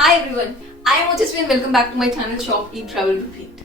Hi everyone, I am Ojaswi and welcome back to my channel shop eat travel repeat.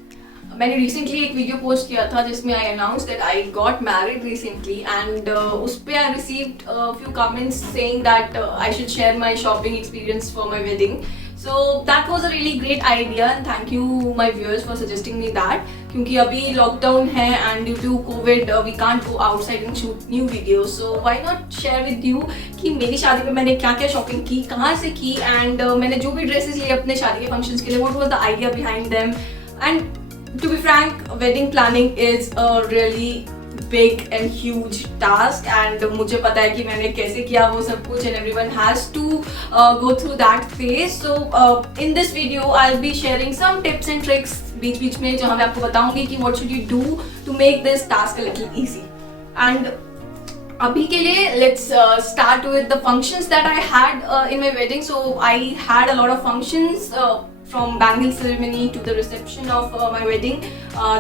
मैंने recently एक video post किया था जिसमें I announce that I got married recently and उस पे I received few comments saying that I should share my shopping experience for my wedding. So that was a really great idea and thank you my viewers for suggesting me that. क्योंकि अभी लॉकडाउन है and due to COVID we can't go outside and shoot new videos. So why not share with you कि मेरी शादी में मैंने क्या क्या शॉपिंग की, कहाँ से की and मैंने जो भी ड्रेसेस लिए अपने शादी के फंक्शंस के लिए, what was the idea behind them. And to be frank, wedding planning is a really big and huge task and मुझे पता है कि मैंने कैसे किया वो सब कुछ and everyone has to go through that phase. So in this video I'll be sharing some tips and tricks बीच बीच में जहाँ मैं आपको बताऊंगी कि what should you do to make this task a little easy. And अभी के लिए let's start with the functions that I had in my wedding. So I had a lot of functions from bangle ceremony to the reception of my wedding.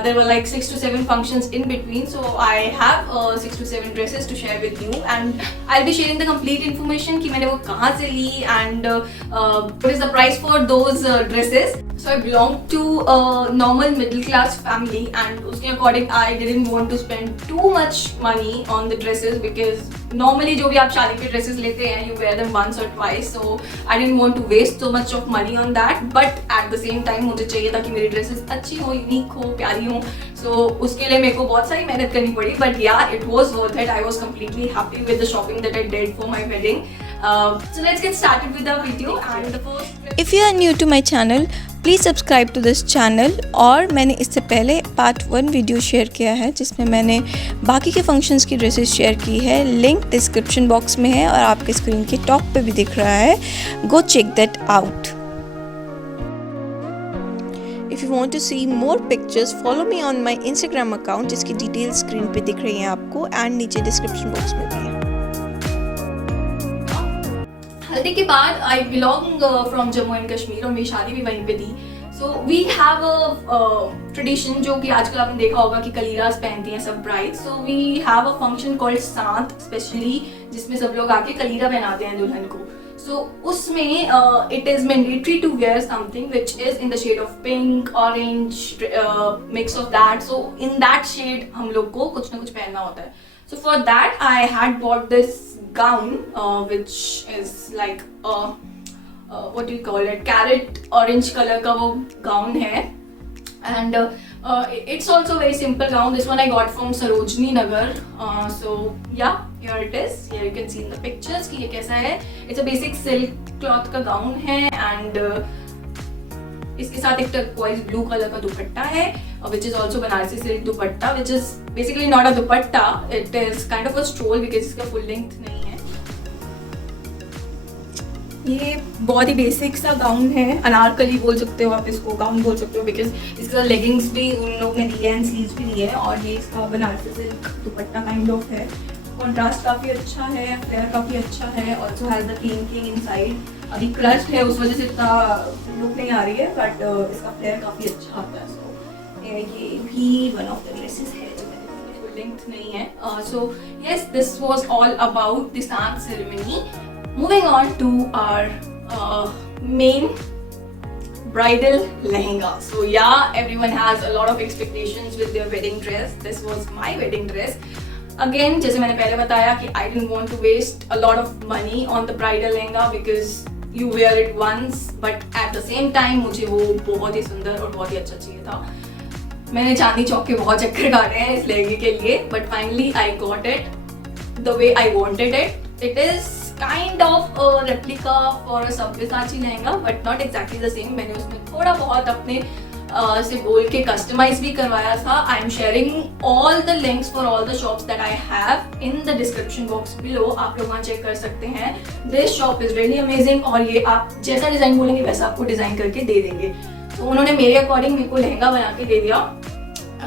There were like 6 to 7 functions in between, so I have 6 to 7 dresses to share with you and I'll be sharing the complete information कि मैंने वो कहाँ से ली and what is the price for those dresses. So I belong to a normal middle class family and उसके according I didn't want to spend too much money on the dresses because normally जो भी आप शादी के dresses लेते हैं you wear them once or twice, so I didn't want to waste so much of money on that. But at the same time मुझे चाहिए था कि मेरी dresses अच्छी हो, यूनिक हो, प्यारी हो. So उसके लिए मेरे को बहुत सारी मेहनत करनी पड़ी. But yeah, it was worth it. I was completely happy with the shopping that I did for my wedding. So let's get started with the video. And the first, If you are new to my channel, please subscribe to this channel. और मैंने इससे पहले पार्ट 1 video share किया है जिसमें मैंने बाकी के फंक्शंस की ड्रेसेस शेयर की है. लिंक डिस्क्रिप्शन बॉक्स में है और आपके स्क्रीन के टॉप पे भी दिख रहा है. Go check that out. If you want to see more pictures follow me on my Instagram account जिसकी डिटेल्स स्क्रीन पे दिख रही हैं आपको एंड नीचे डिस्क्रिप्शन बॉक्स में भी है. हल्दी के बाद I belong from Jammu and Kashmir और मेरी शादी भी वहीं पे थी. So we have a tradition जो कि आजकल आपने देखा होगा कि कलीरास पहनती हैं सब brides. So we have a function called सांत स्पेशली जिसमें सब लोग आके कलीरा पहनाते हैं दुल्हन को. So उसमें it is mandatory to wear something which is in the shade of pink, orange, mix of that. So in that shade हम लोग को कुछ ना कुछ पहनना होता है. So for that I had bought this gown which is like what do you call it, carrot orange color का वो gown है and it's also very simple gown. This one I got from Sarojini Nagar. So yeah, here it is. Here you can see in the pictures कि ये कैसा है. It's a basic silk cloth का gown है and इसके साथ एक turquoise blue color का दुपट्टा है which is also बनारसी silk dupatta which is basically not a dupatta. It is kind of a stroll because इसका full length नहीं है. ये बहुत ही बेसिक सा गाउन है, अनारकली बोल सकते हो आप इसको, गाउन बोल सकते हो बिकॉज इसका लेगिंग्स भी उन लोग ने दिए हैं, स्लीव्स भी दिए हैं और ये इसका बनारसी सिल्क दुपट्टा काइंड ऑफ है. कॉन्ट्रास्ट काफ़ी अच्छा है, फ्लेयर काफ़ी अच्छा है. Also has the clean inside. अभी क्रस्ट है उस वजह से इतना लुक नहीं आ रही है बट इसका फ्लेयर काफ़ी अच्छा आता है. सो ये भी वन ऑफ द ड्रेसेस है जो मैंने फुल लेंथ नहीं है. So yes, this was all about the सांत ceremony. Moving on to our main bridal lehenga. So yeah, everyone has a lot of expectations with their wedding dress. This was my wedding dress. Again, जैसे मैंने पहले बताया कि I didn't want to waste a lot of money on the bridal lehenga because you wear it once, but at the same time मुझे वो बहुत ही सुंदर और बहुत ही अच्छा चाहिए था. मैंने चांदनी चौक के बहुत चक्कर काटे हैं इस लहंगे के लिए, but finally I got it the way I wanted it. It is kind of a replica for a Sabyasachi lehenga but not exactly the same. मैंने उसमें थोड़ा बहुत अपने से बोल के कस्टमाइज भी करवाया था. I am sharing all the links for all the shops that I have in the description box below. आप लोग वहाँ चेक कर सकते हैं. This shop is really amazing और ये आप जैसा डिज़ाइन बोलेंगे वैसा आपको डिज़ाइन करके दे देंगे. तो उन्होंने मेरे अकॉर्डिंग मेरे को लहंगा बना के दे दिया.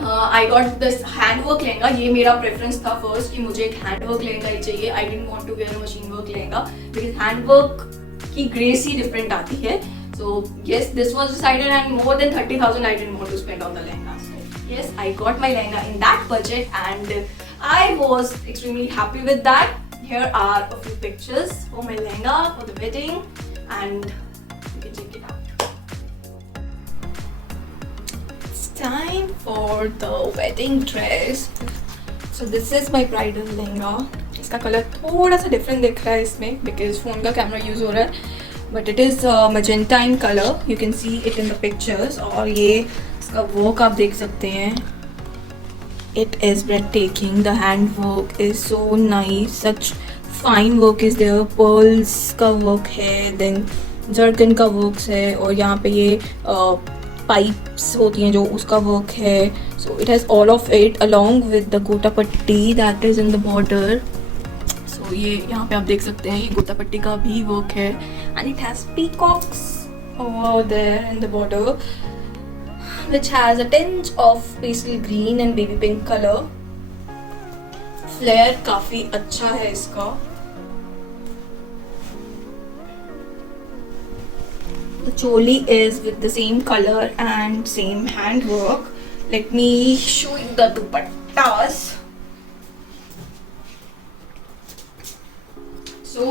I got this hand work lehenga. ये मेरा प्रेफरेंस था फर्स्ट कि मुझे एक हैंड वर्क लहंगा ही चाहिए. I didn't want to wear a machine work lehenga because hand work की ग्रेस ही डिफरेंट आती है. So yes, this was decided and more than 30,000 I didn't want to spend on the lehenga. So yes, I got my lehenga in that budget and I was extremely happy with that. Here are a few pictures for my lehenga for the wedding and you can check it out. time for the wedding dress. So this is my bridal lehenga. इसका कलर थोड़ा सा डिफरेंट दिख रहा है इसमें because phone का camera use हो रहा है, but it is magenta in colour. You can see it in the pictures. और ये इसका वर्क आप देख सकते हैं. It is breathtaking. The hand work is so nice. Such fine work is there. Pearls का work है, then जर्कन का वर्क है, और यहाँ पे ये पाइप्स होती हैं जो उसका वर्क है. So it has all of it along with the gota patti that is in the border. So ये यहाँ पे आप देख सकते हैं ये गोटा पट्टी का भी वर्क है. And it has peacocks over there in the border which has a tinge of pastel green and baby pink color. Flare काफी अच्छा है इसका. The choli is with the same color and same handwork. Let me show you the dupattas. So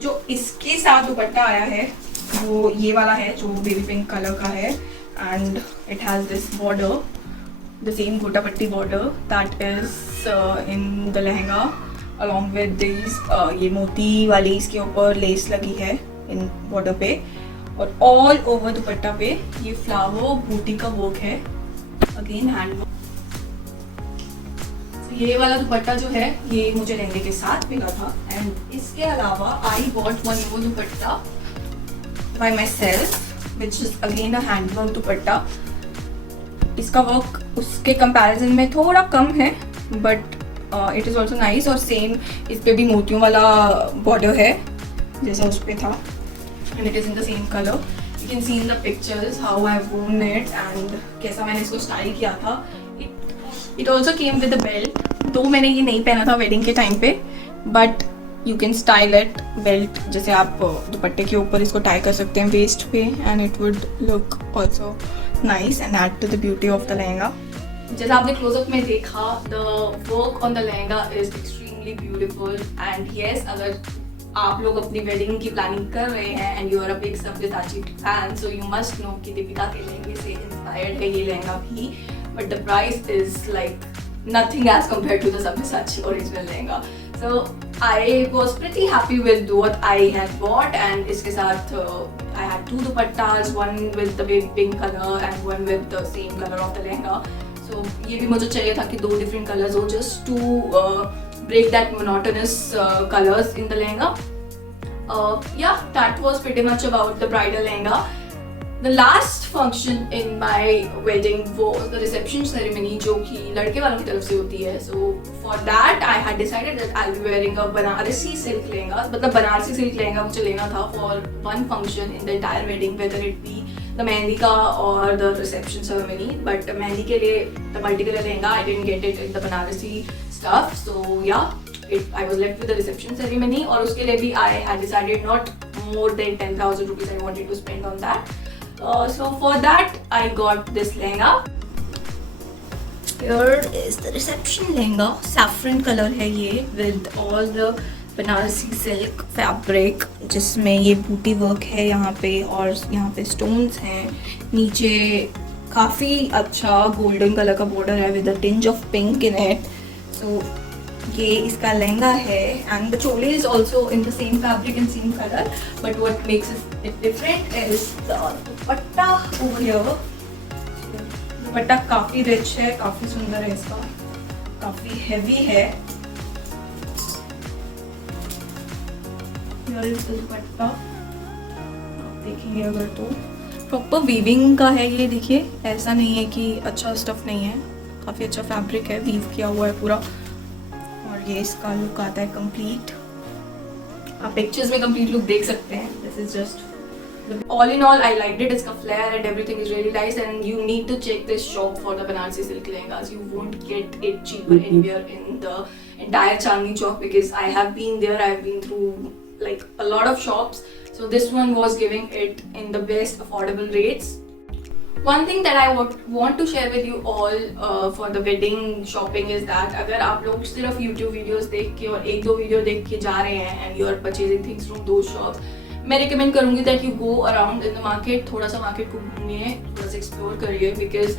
जो इसके साथ दुपट्टा आया है वो ये वाला है जो बेबी पिंक कलर का है. And it has this border, the same gota patti border that is in the lehenga, along with these ये मोती वाली इसके ऊपर लेस लगी है इन border पे, और all over दुपट्टा पे ये फ्लावर बूटी का वर्क है, अगेन हैंड वर्क. ये वाला दुपट्टा जो है ये मुझे लहंगे के साथ मिला था. एंड इसके अलावा I bought one more dupatta by myself, which is again a handwork दुपट्टा. इसका वर्क उसके कंपैरिजन में थोड़ा कम है, but it is also nice. और सेम इस पे भी मोतियों वाला बॉर्डर है जैसा उस पे था, and it is in the same colour. You can see in the pictures how I वोन इट एंड कैसा मैंने इसको स्टाइल किया था. It also came with the belt. दो मैंने ये नहीं पहना था वेडिंग के टाइम पे, but you can style it belt जैसे आप दुपट्टे के ऊपर इसको टाई कर सकते हैं वेस्ट पे, and it would look also nice and add to the beauty of the lehenga. जैसा आपने क्लोजअप में देखा, the work on the lehenga is extremely beautiful. And yes, अगर आप लोग अपनी वेडिंग की प्लानिंग कर रहे हैं and you are a big Sabyasachi fan, so you must know कि दीपिका के लहंगे से इंस्पायर्ड है ये लहंगा भी, but the price is like nothing as compared to the Sabyasachi original lehenga. So I was pretty happy with what I had bought, and इसके साथ I had two dupattas, one with the baby pink color and one with the same color of the lehenga. So ये भी मुझे चाहिए था कि दो different colors हो, just to break that monotonous colors in the lehenga. Yeah, that was pretty much about the bridal lehenga. The last function in my wedding was the reception ceremony, जो कि लड़के वालों की तरफ से होती है. So for that I had decided that I'll be wearing a Banarasi सिल्क लहंगा. मतलब बनारसी सिल्क लहंगा मुझे लेना था for one function in the entire wedding, whether it be the mehndi का और the reception ceremony. But mehndi के लिए the multicolor lehenga I didn't get it in the Banarasi stuff. So yeah, I was left with the reception ceremony. और उसके लिए भी I had decided not more than 10,000 rupees I wanted to spend on that. So for that I got this lehenga. Here is the reception lehenga. Saffron color है ये with all the Banarasi silk fabric, जिसमें ये बूटी वर्क है यहाँ पे और यहाँ पे स्टोन्स हैं. नीचे काफ़ी अच्छा गोल्डन कलर का बॉर्डर है with a tinge of pink in it. So ये इसका लहंगा है, and the choli is also in the same fabric and same color, but what makes it different is the dupatta over here. दुपट्टा काफ़ी रिच है, काफ़ी सुंदर है, इसका काफ़ी हेवी है. Here is the दुपट्टा, आप देखेंगे अगर तो प्रॉपर वीविंग का है ये. देखिए, ऐसा नहीं है कि अच्छा स्टफ नहीं है, काफ़ी अच्छा फैब्रिक है, वीव किया हुआ है पूरा. ये इसका लुक आता है कंप्लीट. आप पिक्चर्स में कंप्लीट लुक देख सकते हैं. This is just all in all I liked it. इसका flare and everything is really nice, and you need to check this shop for the Banarasi silk lehengas. You won't get it cheaper anywhere in the entire Chandni Chowk, because I have been there. I have been through like a lot of shops, so this one was giving it in the best affordable rates. One thing that I want to share with you all for the wedding shopping is that अगर आप लोग सिर्फ YouTube videos देख के और एक दो वीडियो देख के जा रहे हैं and you are purchasing things from those shops, मैं recommend करूँगी that you go around in the market. थोड़ा सा मार्केट को घूमिए, थोड़ा सा एक्सप्लोर करिए, because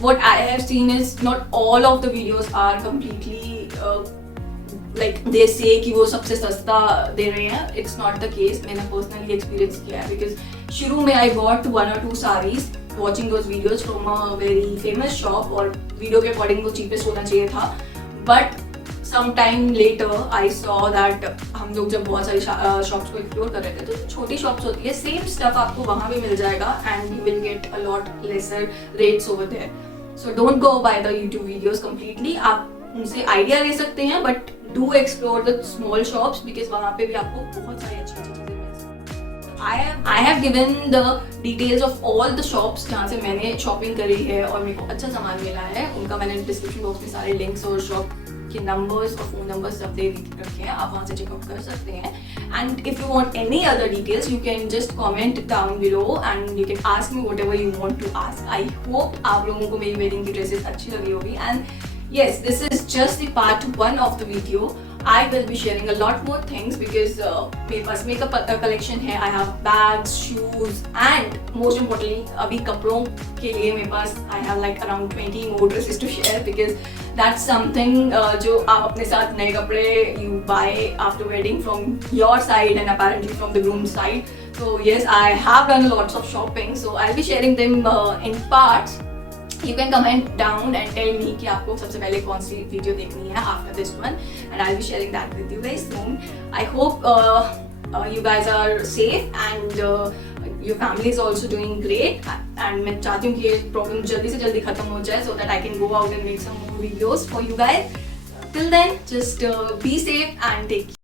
what I have seen is not all of the videos are completely like they say कि वो सबसे सस्ता दे रहे हैं. It's not the case. मैंने personally experience किया है because शुरू में I got 1 or 2 sarees watching those videos from a very famous shop और video के according वो cheapest होना चाहिए था. But some time later I saw that हम लोग जब बहुत सारी shops को explore कर रहे थे तो छोटी shops होती है, same stuff आपको वहाँ भी मिल जाएगा and you will get a lot lesser rates over there. So don't go by the YouTube videos completely. आप उनसे आइडिया ले सकते हैं but do explore the small shops because वहाँ पे भी आपको बहुत सारी अच्छी अच्छी चीज़ें मिल सकती हैं. I have given the details of all the shops जहाँ से मैंने शॉपिंग करी है और मेरे को अच्छा सामान मिला है. उनका मैंने डिस्क्रिप्शन बॉक्स में सारे लिंक्स और शॉप के नंबर्स और फोन नंबर्स सब दे रखे हैं. आप वहाँ से चेकआउट कर सकते हैं. And if you want any other details you can just comment down below and you can ask me whatever you want to ask. I hope आप लोगों को मेरी वेडिंग की ड्रेसेस अच्छी लगी होगी. And yes, this is just the part 1 of the video. I will be sharing a lot more things because मेरे पास makeup collection है. I have bags, shoes and most importantly अभी कपड़ों के लिए मेरे पास I have like around 20 more dresses to share because that's something जो आप अपने साथ नए कपड़े you buy after wedding from your side and apparently from the groom's side. So yes, I have done lots of shopping. So I'll be sharing them in parts. You can comment down and tell me कि आपको सबसे पहले कौन सी वीडियो देखनी है after this one and I'll be sharing that with you very soon. I hope you guys are safe and your family is also doing great and मैं चाहती हूँ कि ये प्रॉब्लम जल्दी से जल्दी खत्म हो जाए so that I can go out and make some more videos for you guys. Till then, just be safe and take care.